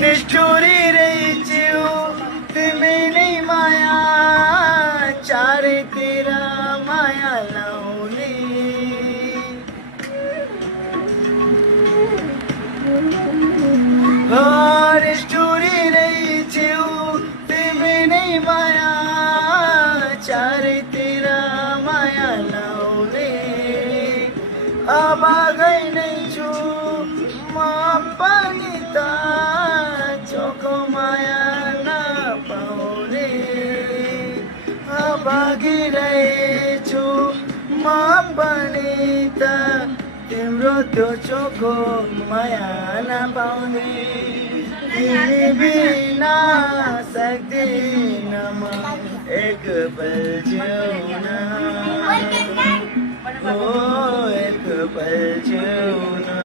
निष्ठुरी रही तिमी नै माया चारैतिर माया लाउने निष्ठुरी रही तिमी नै माया चारैतिर माया लाउने अभागै नै छु म पनि त चोखो माया नपाउने अभागी रहेछु म पनि त तिम्रो त्यो चोखो माया नपाउने तिमी बिना सक्दिन म एक पल जिउन एक पल जिउन